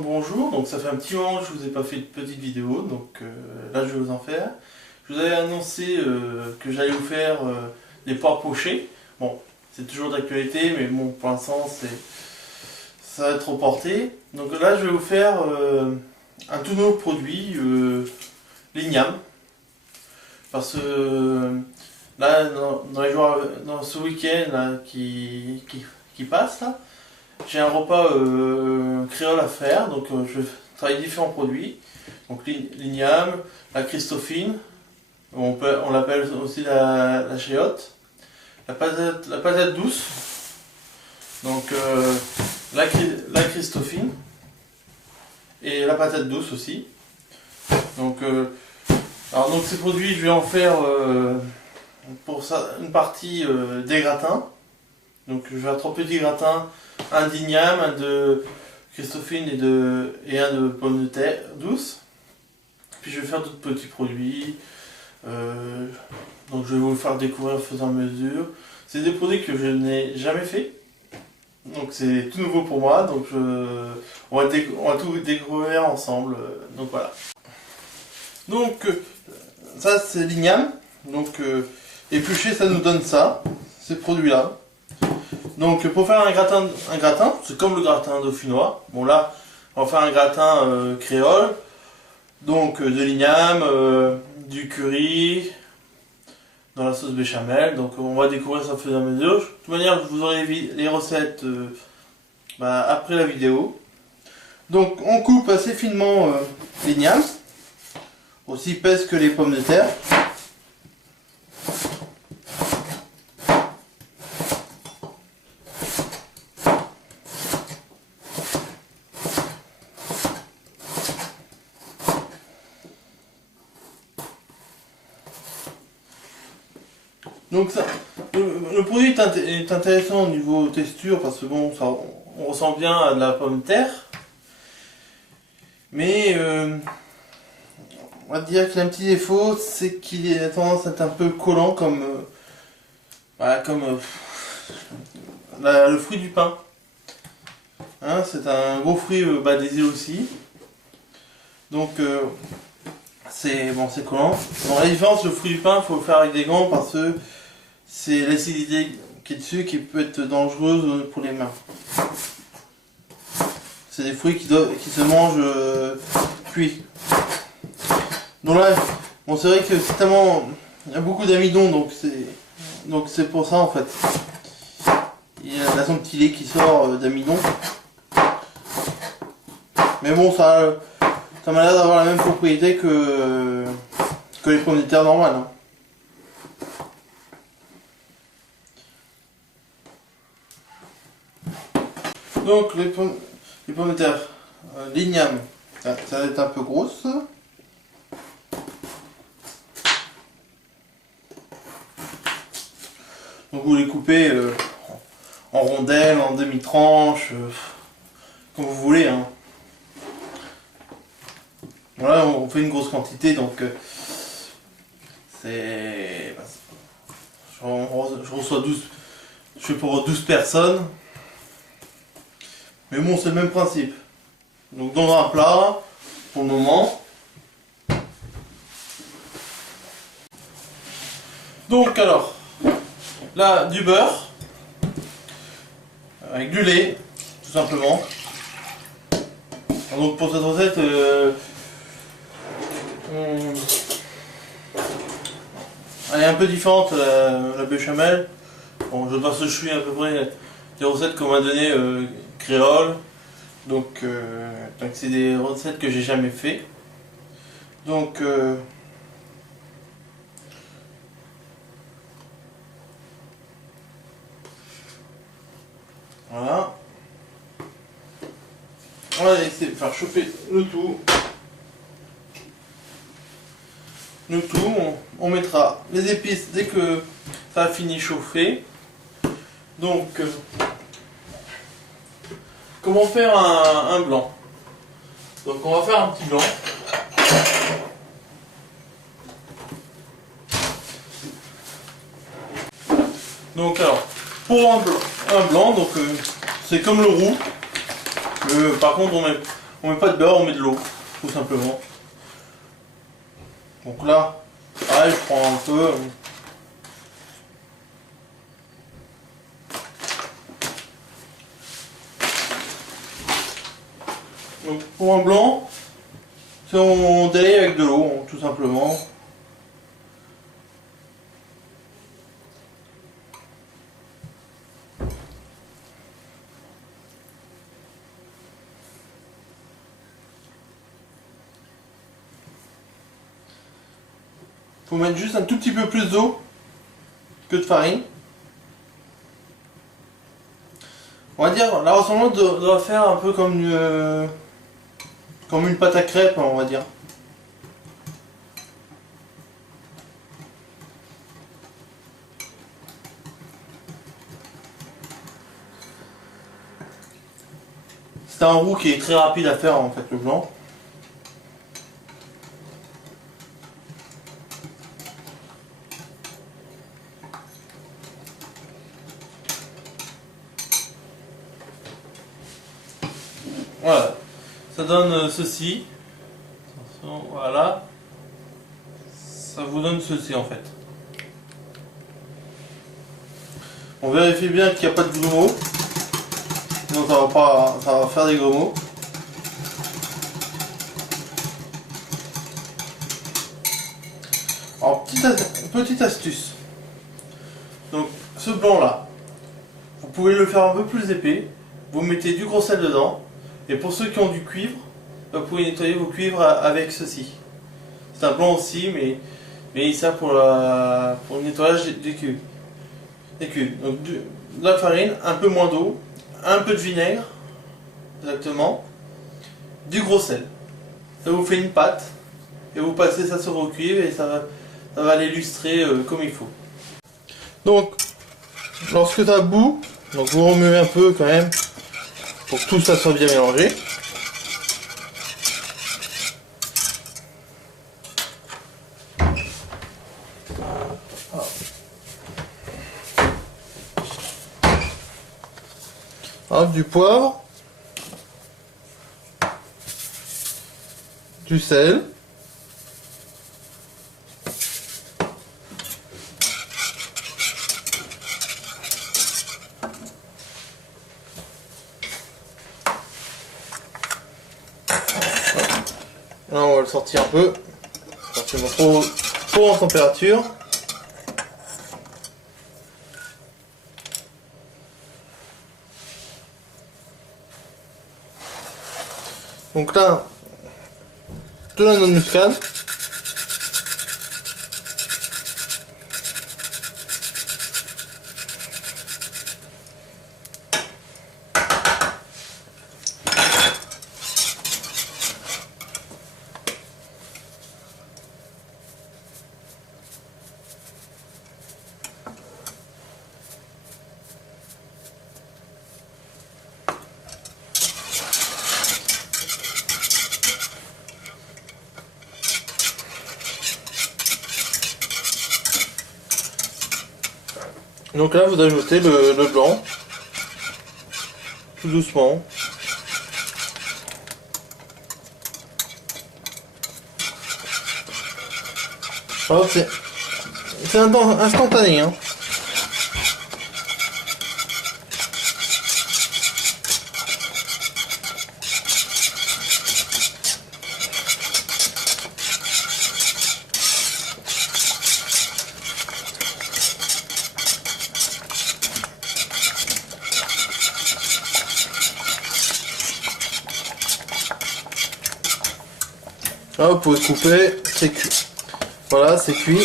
Bonjour, donc ça fait un petit moment que je vous ai pas fait de petite vidéo, donc là je vais vous en faire. Je vous avais annoncé que j'allais vous faire des poires pochées. Bon, c'est toujours d'actualité, mais bon, pour l'instant ça va être reporté. Donc là je vais vous faire un tout nouveau produit, l'igname. Parce que là, dans les jours, dans ce week-end qui passe là, j'ai un repas créole à faire, donc je travaille différents produits. Donc l'igname, la christophine, on l'appelle aussi la chiotte, la patate douce, donc la christophine et la patate douce aussi. Donc, donc ces produits, je vais en faire pour ça une partie des gratins. Donc je vais faire 3 petits gratins. Un d'igname, un de christophine et un de pommes de terre douces. Puis je vais faire d'autres petits produits. Donc je vais vous faire découvrir au fur et à mesure. C'est des produits que je n'ai jamais fait. Donc c'est tout nouveau pour moi. Donc on va tout découvrir ensemble. Donc voilà. Donc ça c'est l'igname. Donc épluché, ça nous donne ça. Ces produits-là. Donc pour faire un gratin, c'est comme le gratin dauphinois. Bon là, on va faire un gratin créole. Donc de l'igname, du curry, dans la sauce béchamel. Donc on va découvrir ça au fur et à mesure. De toute manière, vous aurez les recettes après la vidéo. Donc on coupe assez finement l'igname, aussi épaisse que les pommes de terre. Donc ça, le produit est intéressant au niveau texture parce que bon, on ressent bien à de la pomme de terre. Mais on va dire qu'il a un petit défaut, c'est qu'il a tendance à être un peu collant comme, le fruit du pin. Hein, c'est un gros fruit des îles aussi. Donc c'est collant. Bon, la différence, le fruit du pin, il faut le faire avec des gants parce que c'est l'acidité qui est dessus qui peut être dangereuse pour les mains. C'est des fruits qui se mangent cuits. Donc là, bon, c'est vrai que c'est tellement, il y a beaucoup d'amidon, donc c'est pour ça en fait. Il y a la son petit lait qui sort d'amidon. Mais bon, ça m'a l'air d'avoir la même propriété que les pommes de terre normales. Hein. Donc les pommes de terre, l'igname, ça va être un peu grosse. Donc vous les coupez en rondelles, en demi-tranches, comme vous voulez. Hein. Voilà, on fait une grosse quantité, donc je reçois 12, je fais pour 12 personnes. Mais bon, c'est le même principe. Donc dans un plat, pour le moment. Donc alors, là, du beurre, avec du lait, tout simplement. Donc pour cette recette, elle est un peu différente, la béchamel. Bon, je dois se chouiller à peu près des recettes qu'on m'a donné créole. Donc c'est des recettes que j'ai jamais fait. Donc voilà. On va essayer de faire chauffer le tout. On mettra les épices dès que ça a fini chauffer. Donc comment faire un blanc? Donc on va faire un petit blanc. Donc alors, pour un blanc donc c'est comme le roux. Par contre on met pas de beurre, on met de l'eau, tout simplement. Donc là, pareil, je prends un peu. Donc pour un blanc, on délaye avec de l'eau, tout simplement. Faut mettre juste un tout petit peu plus d'eau que de farine. On va dire, la ressemblance doit faire un peu comme une pâte à crêpes, on va dire. C'est un roux qui est très rapide à faire en fait, le blanc. Voilà, ça donne ceci. Attention, voilà, ça vous donne ceci en fait. On vérifie bien qu'il n'y a pas de grumeaux, sinon ça va faire des grumeaux. Alors petite astuce. Donc ce blanc là, vous pouvez le faire un peu plus épais. Vous mettez du gros sel dedans. Et pour ceux qui ont du cuivre, vous pouvez nettoyer vos cuivres avec ceci. C'est un blanc aussi, mais ça pour le nettoyage des cuves. Donc de la farine, un peu moins d'eau, un peu de vinaigre, exactement, du gros sel. Ça vous fait une pâte, et vous passez ça sur vos cuivres et ça va l'illustrer comme il faut. Donc, lorsque ça bout, donc vous remuez un peu quand même, pour que tout ça soit bien mélangé. Hop, du poivre, du sel, là on va le sortir un peu, parce que trop en température. Donc là, de la noix de muscade. Donc là, vous ajoutez le blanc, tout doucement. Alors c'est instantané, hein. Là, vous pouvez couper, c'est cuit. Voilà, c'est cuit.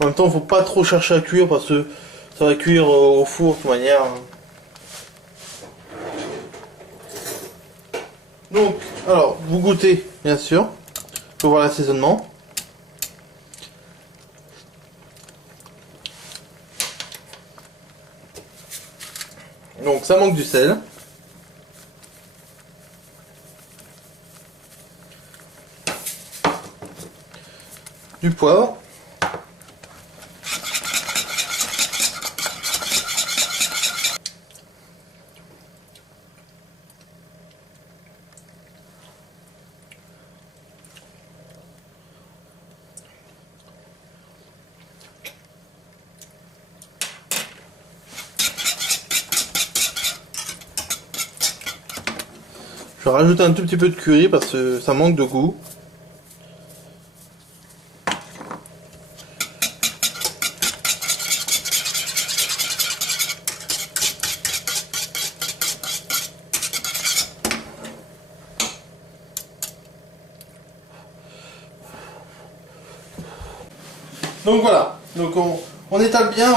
En même temps, faut pas trop chercher à cuire parce que ça va cuire au four de toute manière. Donc, alors, vous goûtez, bien sûr. Pour voir l'assaisonnement. Donc, ça manque du sel. Du poivre. Je vais rajouter un tout petit peu de curry parce que ça manque de goût. Donc voilà, donc on étale bien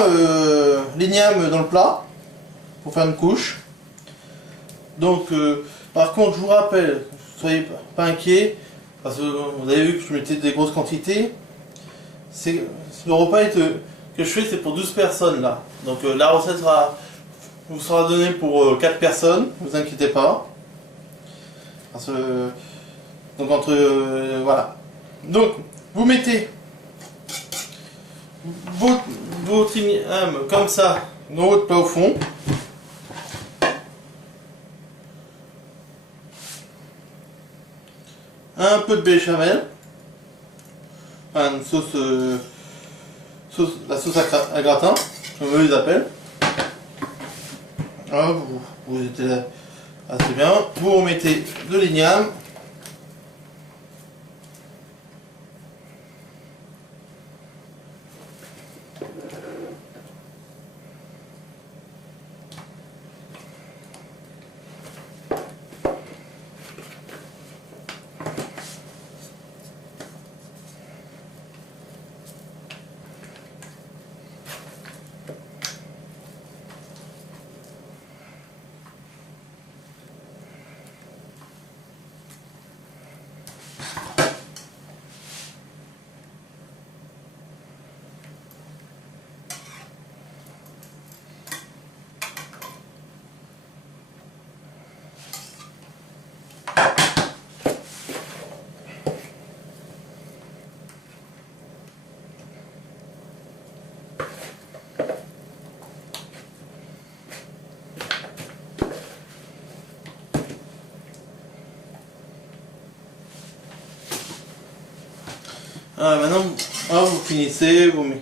l'igname dans le plat pour faire une couche. Donc par contre je vous rappelle, soyez pas inquiets, parce que vous avez vu que je mettais des grosses quantités. Le repas que je fais c'est pour 12 personnes là. Donc la recette vous sera donnée pour 4 personnes, ne vous inquiétez pas. Parce que, donc voilà. Donc vous mettez votre igname comme ça dans votre plat au fond. Un peu de béchamel, enfin, une la sauce à gratin, comme eux ils appellent. Ah, vous êtes là, assez bien. Vous remettez de l'igname. Ah, maintenant, vous finissez, vous mettez.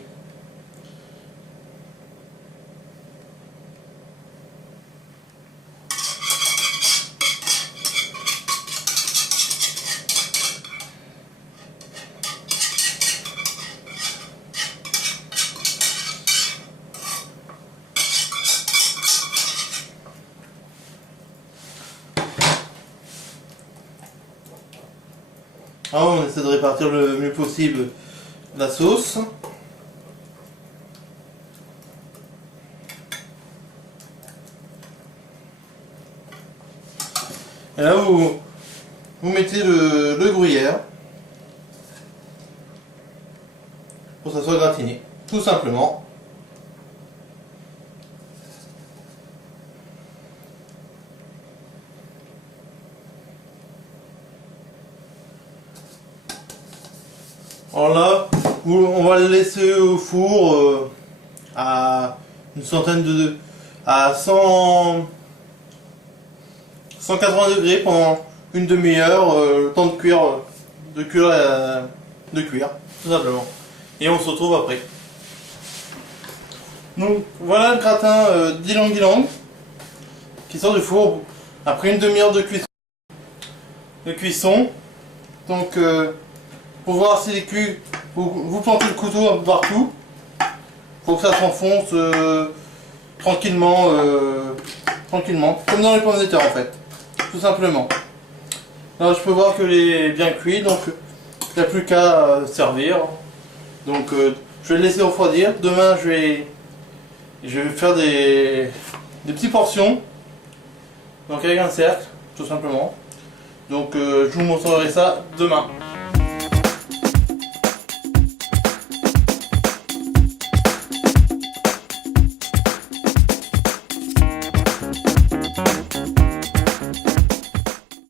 On essaie de répartir le mieux possible la sauce. Et là vous mettez le gruyère pour que ça soit gratiné, tout simplement. Alors là, on va le laisser au four à une centaine à 180 degrés pendant une demi-heure, le temps de cuire, tout simplement. Et on se retrouve après. Donc voilà le gratin d'ylang-ylang qui sort du four après une demi-heure de cuisson. Donc pour voir s'il est cuit, vous plantez le couteau un peu partout. Faut que ça s'enfonce tranquillement, comme dans les pommes de terre en fait, tout simplement. Là, je peux voir que est bien cuit, donc il n'y a plus qu'à servir. Donc je vais le laisser refroidir. Demain, je vais faire des petites portions. Donc avec un cercle, tout simplement. Donc je vous montrerai ça demain.